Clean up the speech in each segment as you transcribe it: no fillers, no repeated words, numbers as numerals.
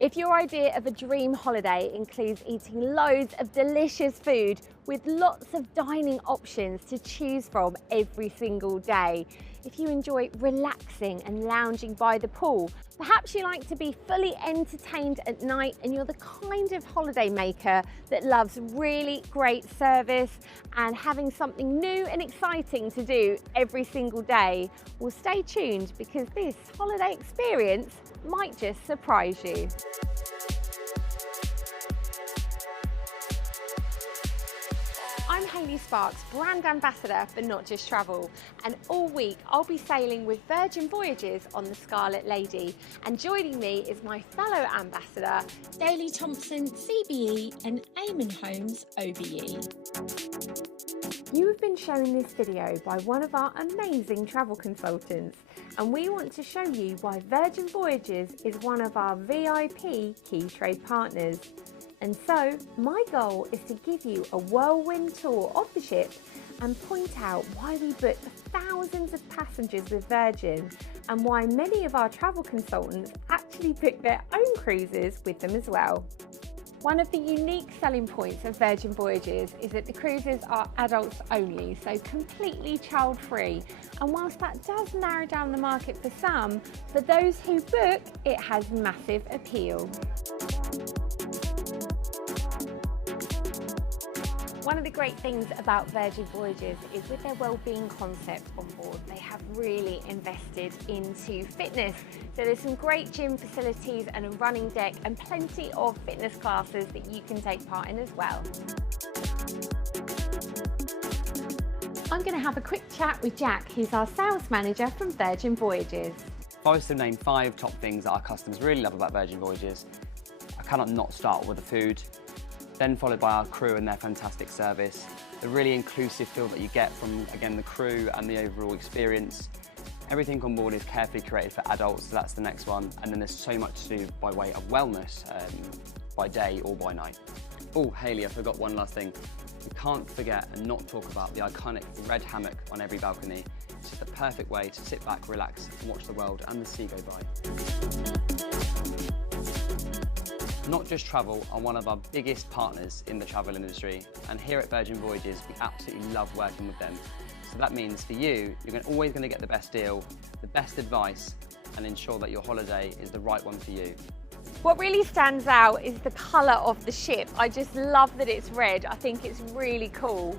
If your idea of a dream holiday includes eating loads of delicious food with lots of dining options to choose from every single day, if you enjoy relaxing and lounging by the pool, perhaps you like to be fully entertained at night and you're the kind of holiday maker that loves really great service and having something new and exciting to do every single day, well, stay tuned because this holiday experience might just surprise you. I'm Hayley Sparks, brand ambassador for Not Just Travel, and all week I'll be sailing with Virgin Voyages on the Scarlet Lady, and joining me is my fellow ambassador, Daley Thompson CBE and Eamon Holmes OBE. You have been shown this video by one of our amazing travel consultants, and we want to show you why Virgin Voyages is one of our VIP key trade partners. And so, my goal is to give you a whirlwind tour of the ship and point out why we book thousands of passengers with Virgin and why many of our travel consultants actually book their own cruises with them as well. One of the unique selling points of Virgin Voyages is that the cruises are adults only, so completely child-free. And whilst that does narrow down the market for some, for those who book, it has massive appeal. One of the great things about Virgin Voyages is with their wellbeing concept on board, they have really invested into fitness. So there's some great gym facilities and a running deck and plenty of fitness classes that you can take part in as well. I'm going to have a quick chat with Jack, who's our sales manager from Virgin Voyages. If I was to name 5 top things that our customers really love about Virgin Voyages, I cannot not start with the food. Then followed by our crew and their fantastic service, the really inclusive feel that you get from, again, the crew and the overall experience. Everything on board is carefully created for adults, so that's the next one. And then there's so much to do by way of wellness, by day or by night. Oh, Hayley, I forgot one last thing. We can't forget and not talk about the iconic red hammock on every balcony. It's just the perfect way to sit back, relax, and watch the world and the sea go by. Not Just Travel are one of our biggest partners in the travel industry, and here at Virgin Voyages we absolutely love working with them. So that means for you, you're always going to get the best deal, the best advice, and ensure that your holiday is the right one for you. What really stands out is the colour of the ship. I just love that it's red. I think it's really cool.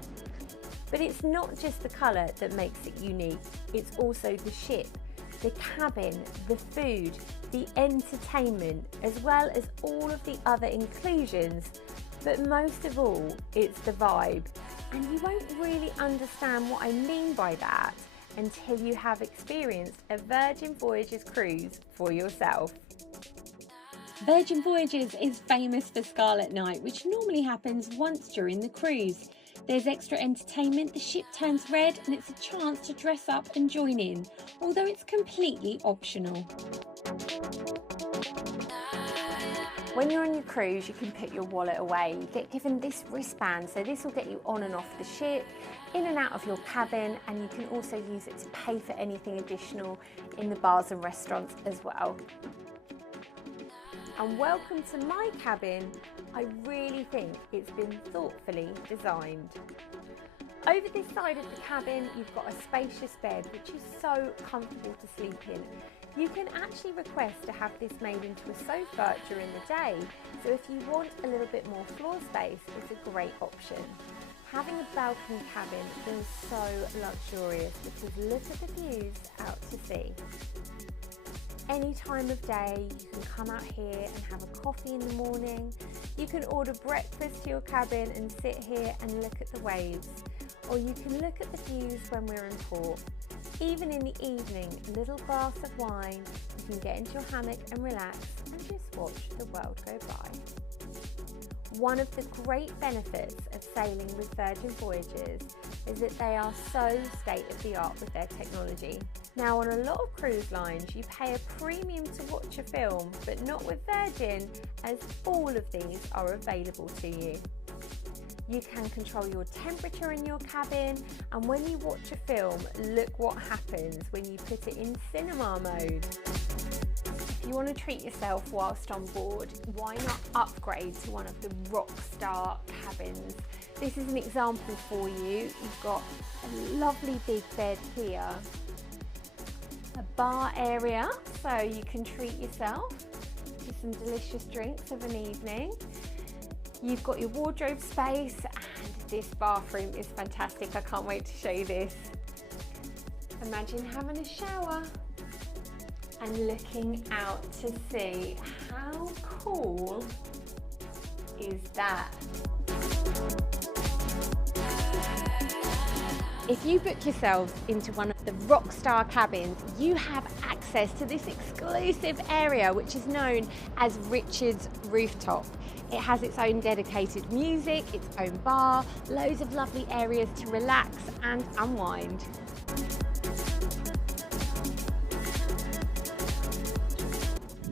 But it's not just the colour that makes it unique, it's also the ship, the cabin, the food, the entertainment, as well as all of the other inclusions. But most of all, it's the vibe. And you won't really understand what I mean by that until you have experienced a Virgin Voyages cruise for yourself. Virgin Voyages is famous for Scarlet Night, which normally happens once during the cruise. There's extra entertainment, the ship turns red, and it's a chance to dress up and join in, although it's completely optional. When you're on your cruise, you can put your wallet away. You get given this wristband, so this will get you on and off the ship, in and out of your cabin, and you can also use it to pay for anything additional in the bars and restaurants as well. And welcome to my cabin. I really think it's been thoughtfully designed. Over this side of the cabin, you've got a spacious bed, which is so comfortable to sleep in. You can actually request to have this made into a sofa during the day, so if you want a little bit more floor space, it's a great option. Having a balcony cabin feels so luxurious because look at the views out to sea. Any time of day, you can come out here and have a coffee in the morning. You can order breakfast to your cabin and sit here and look at the waves. Or you can look at the views when we're in port. Even in the evening, a little glass of wine, you can get into your hammock and relax and just watch the world go by. One of the great benefits of sailing with Virgin Voyages is that they are so state-of-the-art with their technology. Now, on a lot of cruise lines, you pay a premium to watch a film, but not with Virgin, as all of these are available to you. You can control your temperature in your cabin, and when you watch a film, look what happens when you put it in cinema mode. If you want to treat yourself whilst on board, why not upgrade to one of the Rockstar cabins? This is an example for you. You've got a lovely big bed here, a bar area so you can treat yourself to some delicious drinks of an evening. You've got your wardrobe space, and this bathroom is fantastic. I can't wait to show you this. Imagine having a shower and looking out to sea. How cool is that? If you book yourselves into one of the Rockstar cabins, you have access to this exclusive area which is known as Richard's Rooftop. It has its own dedicated music, its own bar, loads of lovely areas to relax and unwind.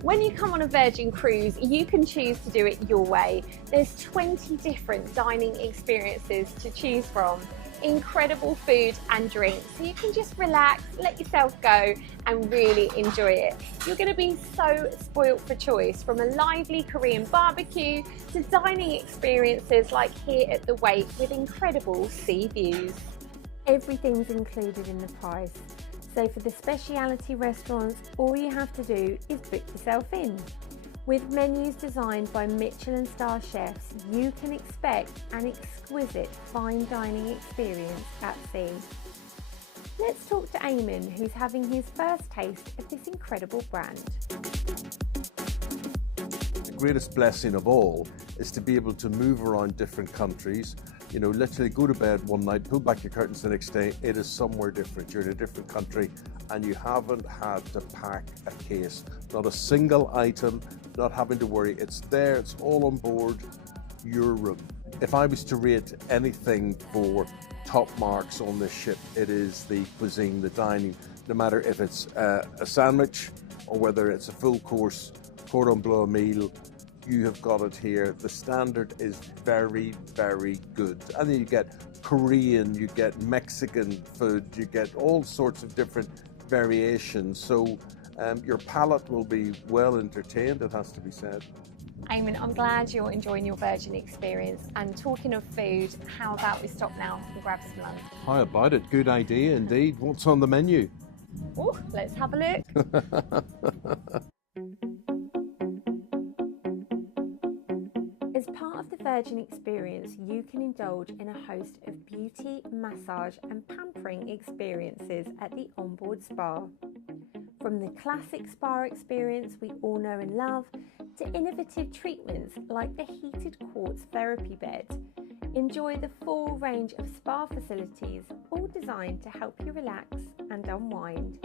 When you come on a Virgin cruise, you can choose to do it your way. There's 20 different dining experiences to choose from. Incredible food and drinks, so you can just relax, let yourself go and really enjoy it. You're going to be so spoilt for choice, from a lively Korean barbecue to dining experiences like here at the Wake with incredible sea views. Everything's included in the price. So for the specialty restaurants, all you have to do is book yourself in. With menus designed by Michelin star chefs, you can expect an exquisite fine dining experience at sea. Let's talk to Eamon, who's having his first taste of this incredible brand. The greatest blessing of all is to be able to move around different countries. You know, literally go to bed one night, pull back your curtains the next day, it is somewhere different. You're in a different country and you haven't had to pack a case. Not a single item, not having to worry. It's there, it's all on board your room. If I was to rate anything for top marks on this ship, it is the cuisine, the dining. No matter if it's a sandwich or whether it's a full course cordon bleu meal, you have got it here. The standard is very, very good. And then you get Korean, you get Mexican food, you get all sorts of different variations. So your palate will be well entertained, it has to be said. Eamon, I'm glad you're enjoying your Virgin experience. And talking of food, how about we stop now and grab some lunch? How about it? Good idea indeed. What's on the menu? Oh, let's have a look. As part of the Virgin experience, you can indulge in a host of beauty, massage and pampering experiences at the onboard spa. From the classic spa experience we all know and love, to innovative treatments like the heated quartz therapy bed. Enjoy the full range of spa facilities, all designed to help you relax and unwind.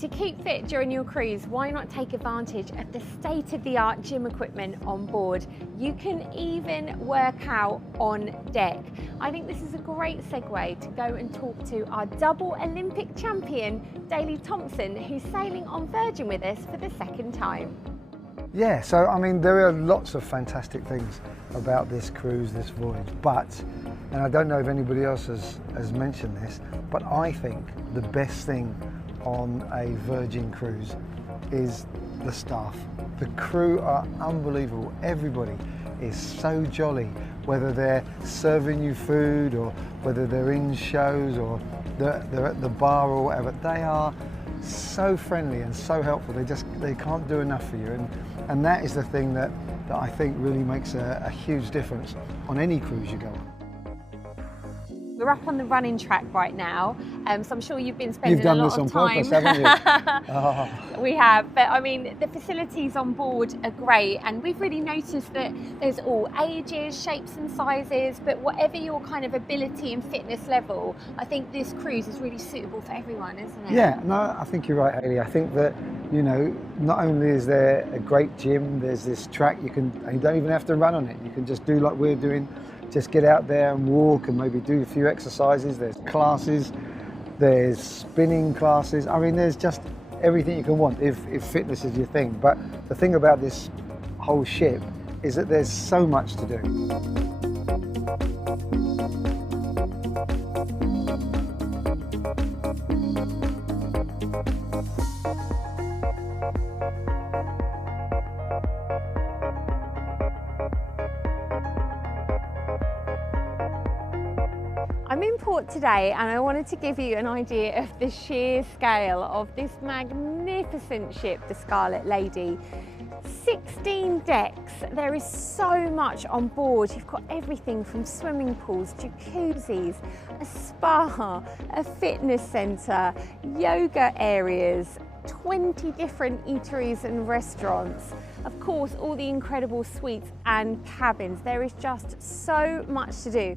To keep fit during your cruise, why not take advantage of the state-of-the-art gym equipment on board? You can even work out on deck. I think this is a great segue to go and talk to our double Olympic champion, Daley Thompson, who's sailing on Virgin with us for the second time. Yeah, so I mean, there are lots of fantastic things about this cruise, this voyage, but, and I don't know if anybody else has mentioned this, but I think the best thing on a Virgin cruise is the staff. The crew are unbelievable. Everybody is so jolly, whether they're serving you food or whether they're in shows or they're at the bar or whatever. They are so friendly and so helpful. They can't do enough for you, and that is the thing that I think really makes a huge difference on any cruise you go on. We're up on the running track right now, so I'm sure you've been spending a lot of time. You've done this on purpose, haven't you? Oh. We have, but I mean, the facilities on board are great, and we've really noticed that there's all ages, shapes and sizes, but whatever your kind of ability and fitness level, I think this cruise is really suitable for everyone, isn't it? Yeah, no, I think you're right, Hayley. I think that, you know, not only is there a great gym, there's this track, you don't even have to run on it. You can just do like we're doing. Just get out there and walk and maybe do a few exercises. There's classes, there's spinning classes. I mean, there's just everything you can want if fitness is your thing. But the thing about this whole ship is that there's so much to do. in port today and I wanted to give you an idea of the sheer scale of this magnificent ship, the Scarlet Lady. 16 decks, there is so much on board. You've got everything from swimming pools, jacuzzis, a spa, a fitness centre, yoga areas, 20 different eateries and restaurants. Of course, all the incredible suites and cabins. There is just so much to do.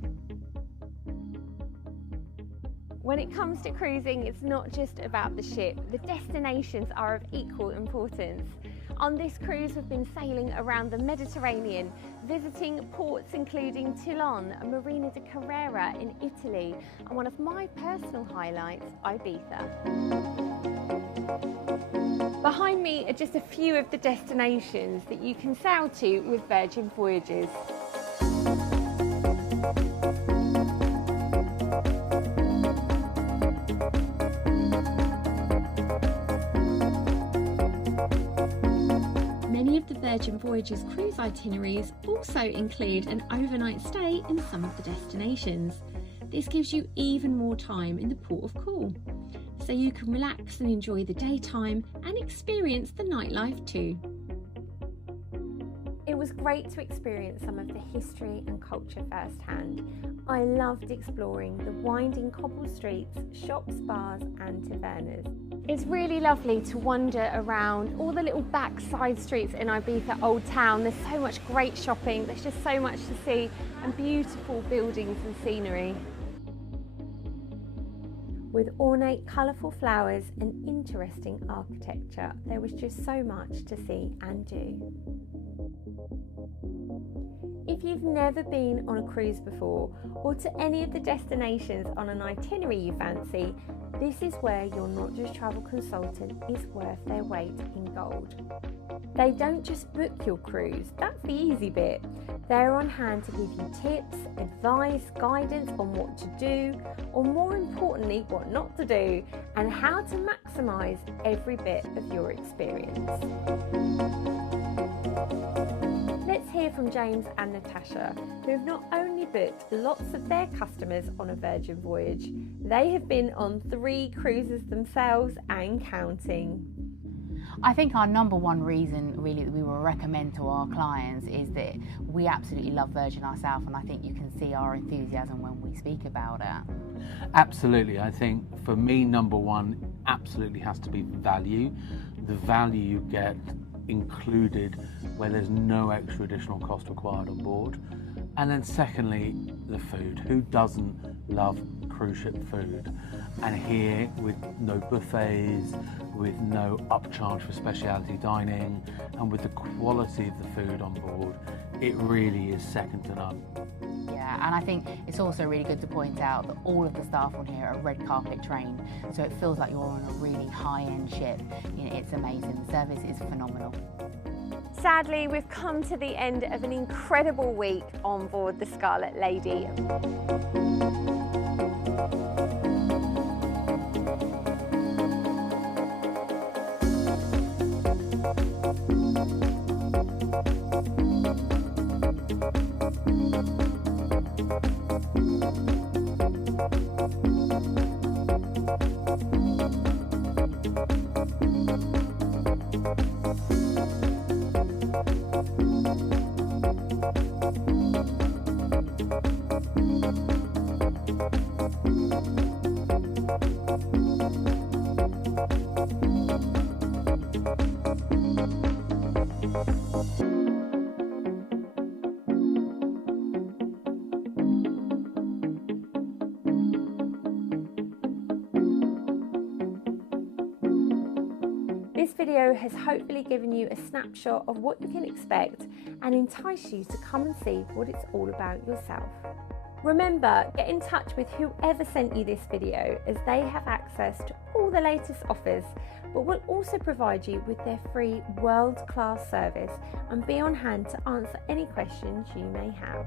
When it comes to cruising, it's not just about the ship. The destinations are of equal importance. On this cruise, we've been sailing around the Mediterranean, visiting ports including Toulon, Marina di Carrera in Italy, and one of my personal highlights, Ibiza. Behind me are just a few of the destinations that you can sail to with Virgin Voyages. Many of the Virgin Voyages cruise itineraries also include an overnight stay in some of the destinations. This gives you even more time in the port of call, so you can relax and enjoy the daytime and experience the nightlife too. It was great to experience some of the history and culture firsthand. I loved exploring the winding cobble streets, shops, bars and tavernas. It's really lovely to wander around all the little backside streets in Ibiza Old Town. There's so much great shopping, there's just so much to see, and beautiful buildings and scenery. With ornate, colourful flowers and interesting architecture, there was just so much to see and do. If you've never been on a cruise before, or to any of the destinations on an itinerary you fancy, this is where your Not Just Travel consultant is worth their weight in gold. They don't just book your cruise, that's the easy bit. They're on hand to give you tips, advice, guidance on what to do, or more importantly, what not to do, and how to maximise every bit of your experience. Let's hear from James and Natasha, who have not only booked lots of their customers on a Virgin voyage, they have been on 3 cruises themselves and counting. I think our number one reason really that we will recommend to our clients is that we absolutely love Virgin ourselves, and I think you can see our enthusiasm when we speak about it. Absolutely. I think for me, number one absolutely has to be value. The value you get included where there's no extra additional cost required on board. And then secondly, the food. Who doesn't love cruise ship food? And here, with no buffets, with no upcharge for specialty dining, and with the quality of the food on board, it really is second to none. Yeah, and I think it's also really good to point out that all of the staff on here are red carpet trained, so it feels like you're on a really high-end ship. You know, it's amazing. The service is phenomenal. Sadly, we've come to the end of an incredible week on board the Scarlet Lady. This video has hopefully given you a snapshot of what you can expect and entice you to come and see what it's all about yourself. Remember, get in touch with whoever sent you this video, as they have access to all the latest offers, but will also provide you with their free world-class service and be on hand to answer any questions you may have.